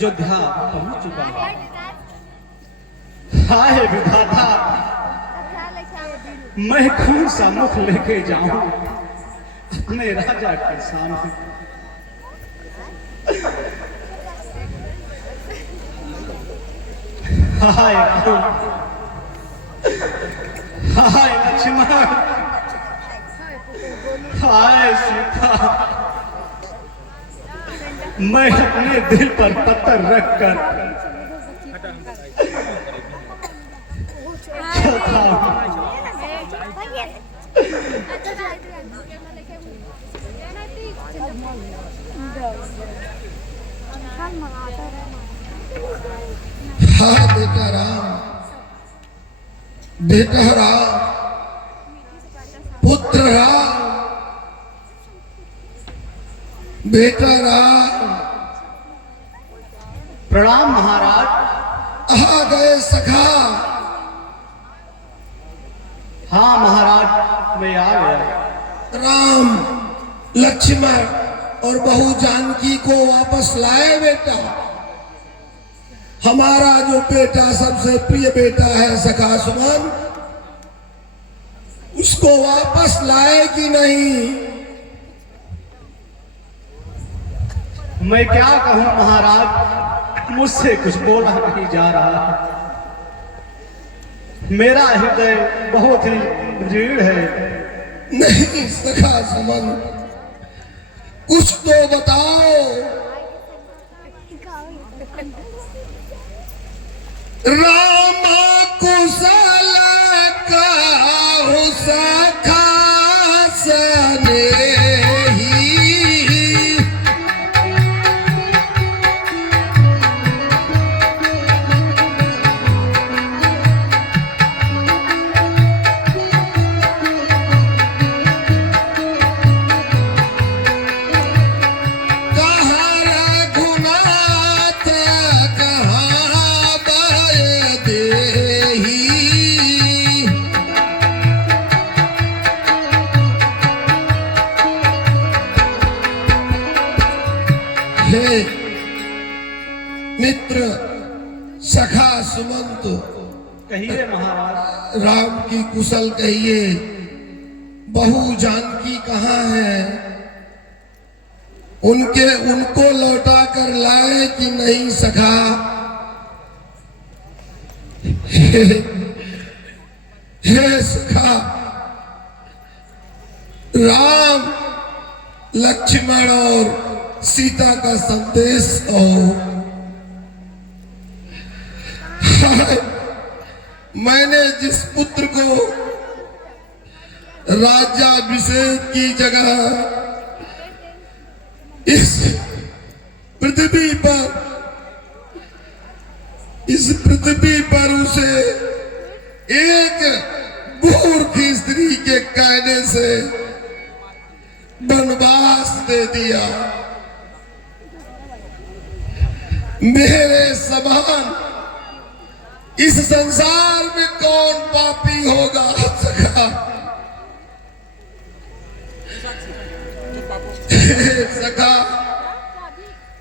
अयोध्या पहुंच चुका हूं। हाय विधाता, मैं कौन सा मुख लेके जाऊं अपने राजा के सामने। हाय राम, हाय लक्ष्मण, हाय सीता, मैं अपने दिल पर पत्थर रखकर चलता हूं। हाँ बेटा राम, बेटा राम, पुत्र राम, बेटा राम। प्रणाम महाराज। आ गए सखा। हाँ महाराज, मैं आ गया। राम, लक्ष्मण और बहू जानकी को वापस लाए बेटा। हमारा जो बेटा सबसे प्रिय बेटा है सखा सुमन, उसको वापस लाए कि नहीं? मैं क्या कहूं महाराज, मुझसे कुछ बोला नहीं जा रहा। मेरा हृदय बहुत ही दृढ़ है। नहीं सखा सुमन, कुछ तो बताओ। राम कुशल कहु सखा सनेही। हे मित्र सखा सुमंत, कहिए महाराज। राम की कुशल कहिए। बहू जानकी कहाँ है? उनको लौटा कर लाए कि नहीं सखा? हे सखा, राम, लक्ष्मण और सीता का संदेश कहो। मैंने जिस पुत्र को राज्याभिषेक की जगह इस पृथ्वी पर उसे एक मूर्ख स्त्री के कहने से वनवास दे दिया, मेरे समान इस संसार में कौन पापी होगा सखा? सखा,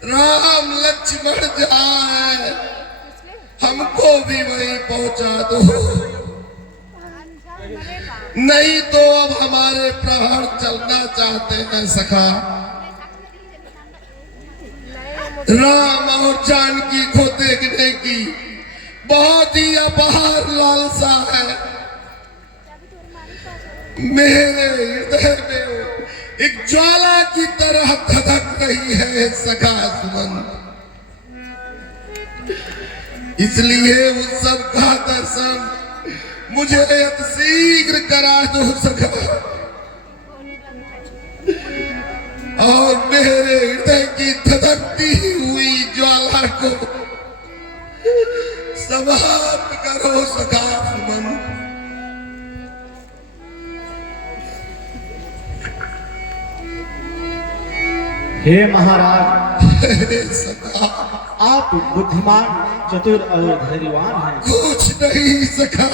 राम लक्ष्मण जाए, हमको भी वहीं पहुंचा दो, नहीं तो अब हमारे प्रहर चलना चाहते हैं सखा। राम और जानकी को देखने की बहुत ही अपार लालसा है। मेरे हृदय में एक ज्वाला की तरह धधक रही है सखा सुमन। इसलिए उस सब का दर्शन मुझे अति शीघ्र करा दो सखा, और मेरे हृदय की धधकती हुई ज्वाला को समाप्त करो सखा सुमन। हे महाराज, सखा, आप बुद्धिमान, चतुर और धैर्यवान हैं। कुछ नहीं सखा,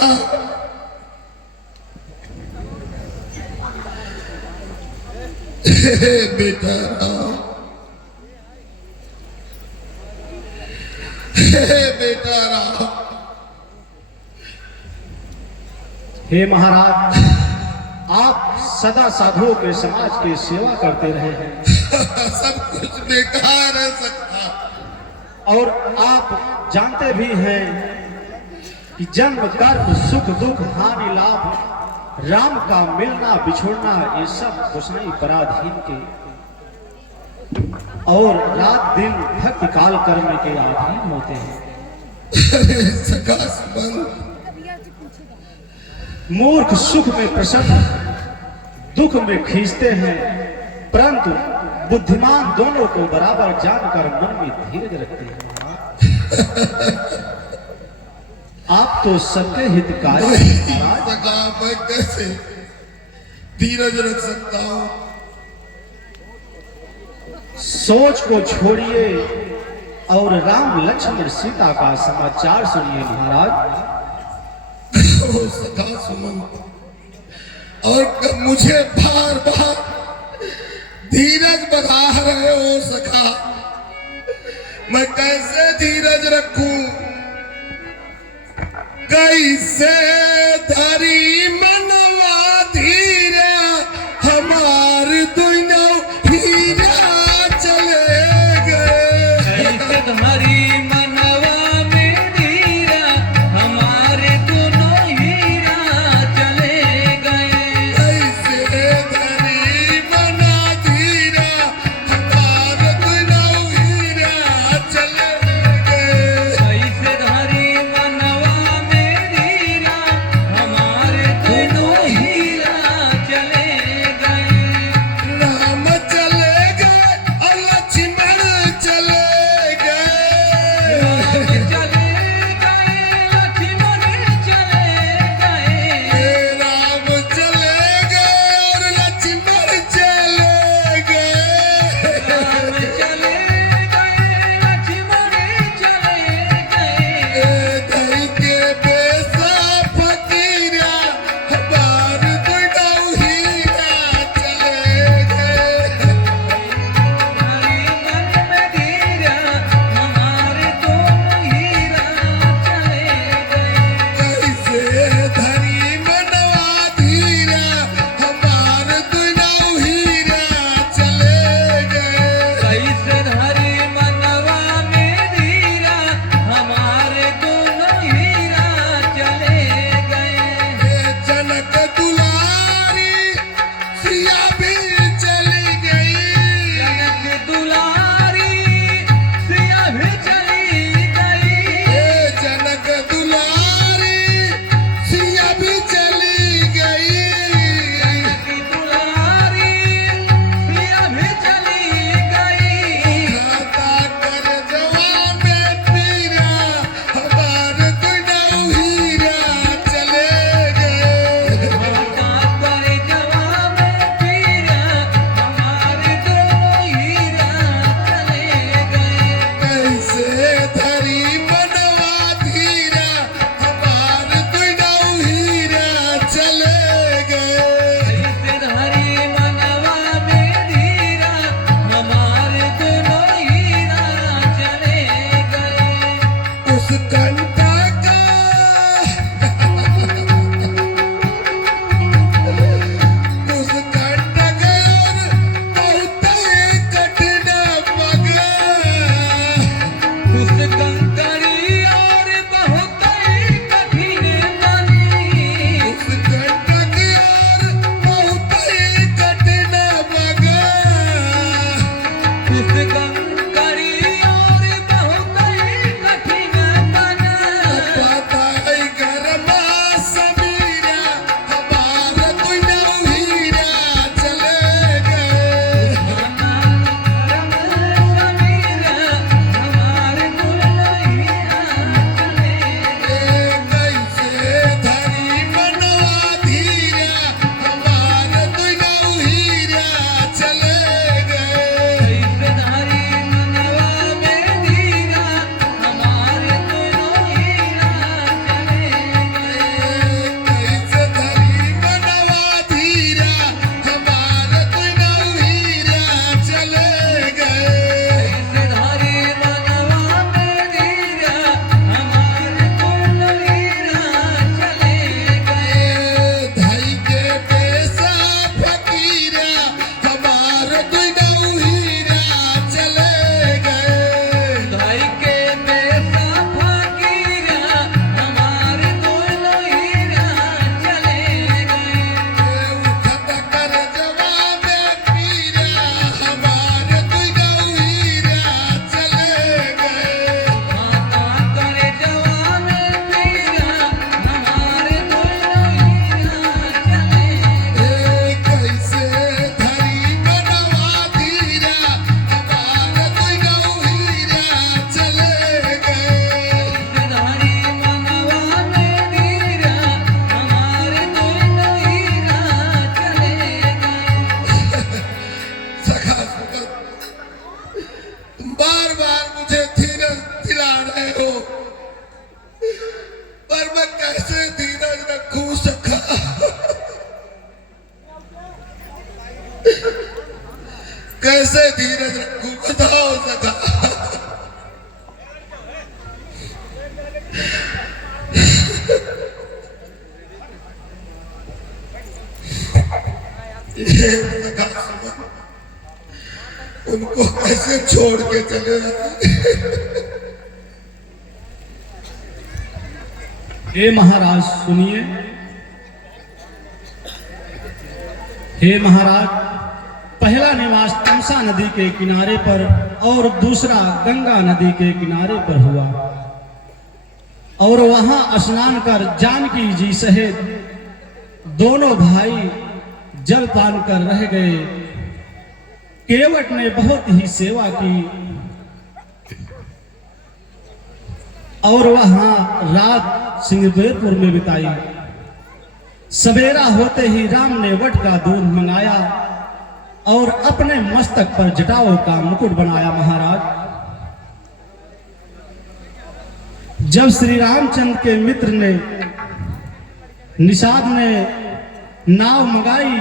बेटा बेटा राम। हे महाराज, आप सदा साधुओं के समाज की सेवा करते रहे हैं सब कुछ बेकार है सखा। और आप जानते भी हैं कि जन्म कर्म सुख दुख हानि लाभ राम का मिलना बिछोड़ना ये सब गोसाई पराधीन के और रात दिन भक्ति काल कर्म के अधीन होते हैं। अरे सखा सुमन, मूर्ख सुख में प्रसन्न दुख में खींचते हैं, परंतु बुद्धिमान दोनों को बराबर जानकर मन में धीरज रखते हैं। आप तो सबके हितकारी हैं महाराज। सखा मैं कैसे धीरज रख सकता हूँ? सोच को छोड़िए और राम लक्ष्मण सीता का समाचार सुनिए महाराज। ओ सखा सुमन, और कब मुझे बार बार धीरज बता रहे हो सखा, मैं कैसे धीरज रखूं? कैसे धरी मनवा धीरा हमार दोनों हीरा चले गए। कैसे धरी मनवा में धीरा हमारे दोनों हीरा चले गए। कैसे धरी मना धीरा हमार दोनों हीरा चले गए। कैसे धरी मनवा में धीरा हमारे दोनों कैसे धीरज रखूं बताओ सखा। ये सखा सुमन उनको कैसे छोड़ के चले जाते। हे महाराज सुनिए। हे महाराज, पहला निवास तमसा नदी के किनारे पर और दूसरा गंगा नदी के किनारे पर हुआ और वहां स्नान कर जानकी जी सहित दोनों भाई जल पान कर रह गए। केवट ने बहुत ही सेवा की और वहां रात सिंहदेवपुर में बिताई। सवेरा होते ही राम ने वट का दूध मंगाया और अपने मस्तक पर जटाओं का मुकुट बनाया। महाराज, जब श्री रामचंद्र के मित्र ने निषाद ने नाव मंगाई,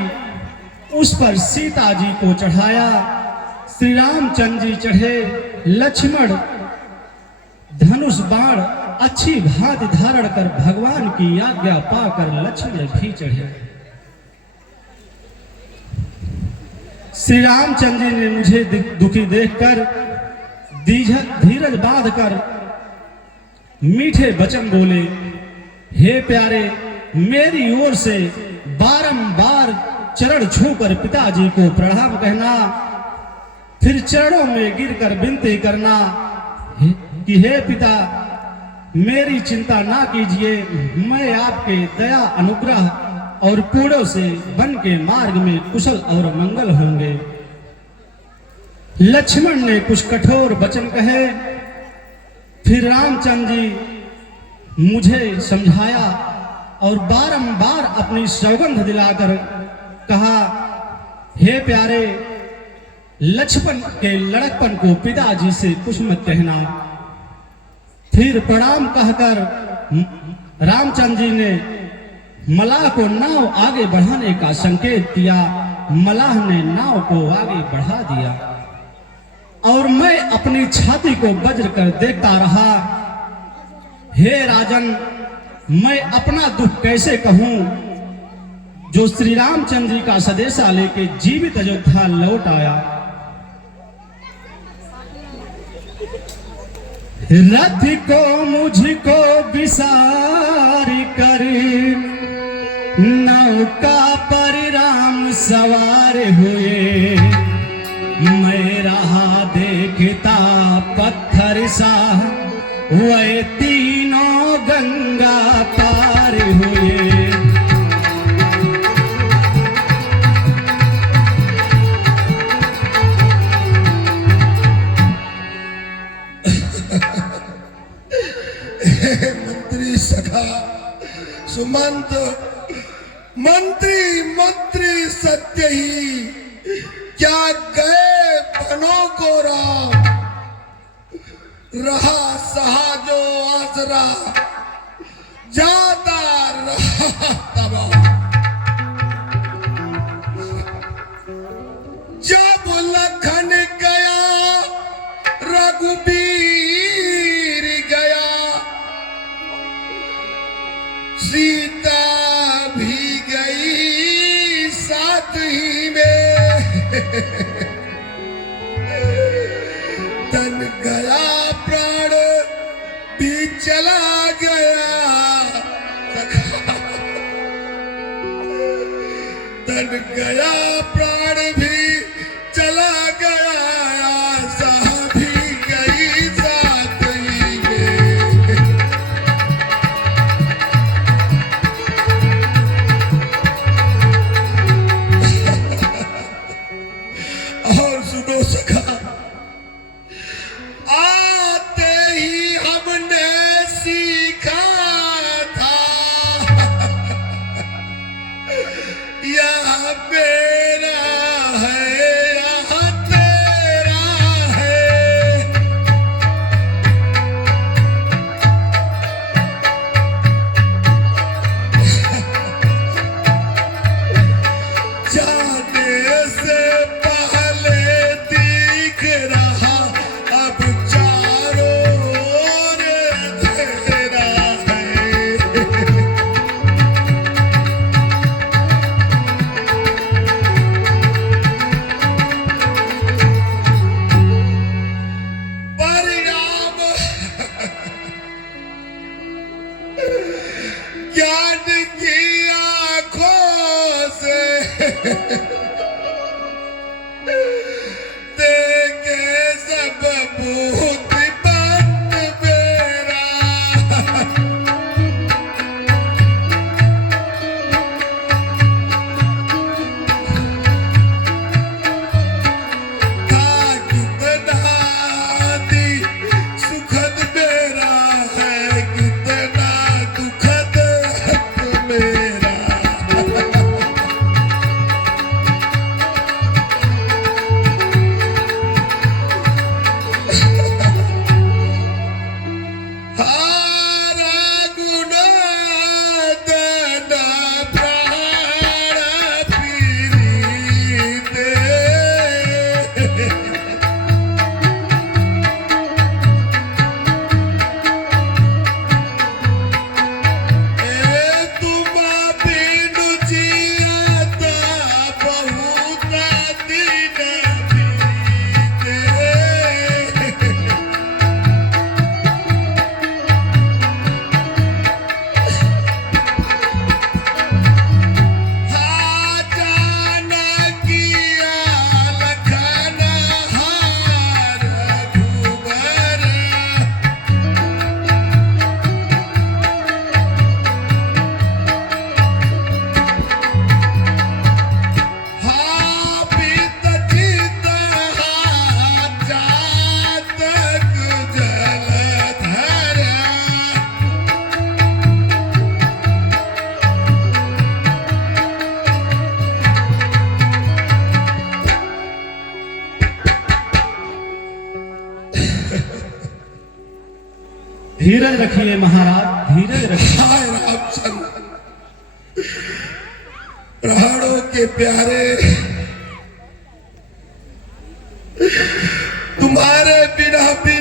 उस पर सीता जी को चढ़ाया। श्री रामचंद्र जी चढ़े, लक्ष्मण धनुष बाण अच्छी भांति धारण कर भगवान की आज्ञा पाकर लक्ष्मण भी चढ़े। श्री रामचंद्र जी ने मुझे दुखी देखकर धीरज बांधकर मीठे वचन बोले। हे प्यारे, मेरी ओर से बारंबार चरण छूकर पिताजी को प्रणाम कहना, फिर चरणों में गिरकर विनती करना कि हे पिता, मेरी चिंता ना कीजिए, मैं आपके दया अनुग्रह और पूर्णों से वन के मार्ग में कुशल और मंगल होंगे। लक्ष्मण ने कुछ कठोर वचन कहे। फिर रामचंद्र जी मुझे समझाया और बारंबार अपनी सौगंध दिलाकर कहा, हे प्यारे, लक्ष्मण के लड़कपन को पिताजी से कुछ मत कहना। फिर प्रणाम कहकर रामचंद्र जी ने मलाह को नाव आगे बढ़ाने का संकेत दिया। मलाह ने नाव को आगे बढ़ा दिया और मैं अपनी छाती को वज्र कर देखता रहा। हे राजन, मैं अपना दुख कैसे कहूं, जो श्री रामचंद्र जी का संदेशा लेके जीवित अयोध्या लौट आया। रथ को मुझको विसार कर नौका पर राम सवार हुए। मैं रहा देखता पत्थर सा, वह तीनों गंगा पार हुए। मंत्री सखा सुमंत, मंत्री सत्य ही क्या गए बनों को राम, रहा सहा जो आसरा, जाता रहा तबाह। जब लखन गया रघुबीर गया, सीता भी गई साथ ही में। तन गया प्राण भी चला गया, तन गया प्राण भी चला गया, आशा भी गई साथ ही में। और सुनो सखा, आते ही हमने सीखा था, यह मेरा है यह तेरा है। जाने से पहले धीरज रखिए महाराज, धीरज रखिए। हाय रामचंद्र, प्राणों के प्यारे, तुम्हारे बिना भी,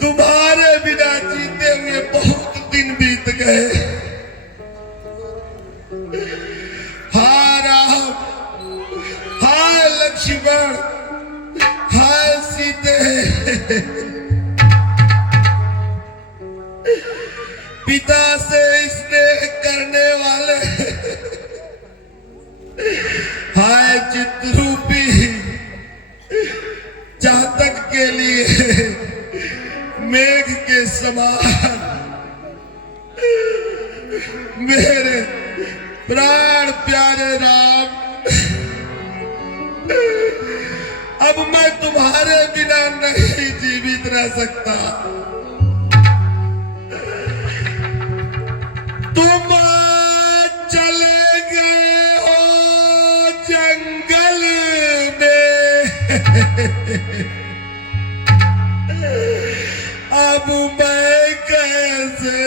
तुम्हारे बिना जीते हुए बहुत दिन बीत गए। हाय राम, हाय लक्ष्मण, हाय सीते, पिता से स्नेह करने वाले, हाय चित्ररूपी जातक के लिए मेघ के समान मेरे प्राण प्यारे राम, अब मैं तुम्हारे बिना नहीं जीवित रह सकता। तुम चले गए हो जंगल में, अब मैं कैसे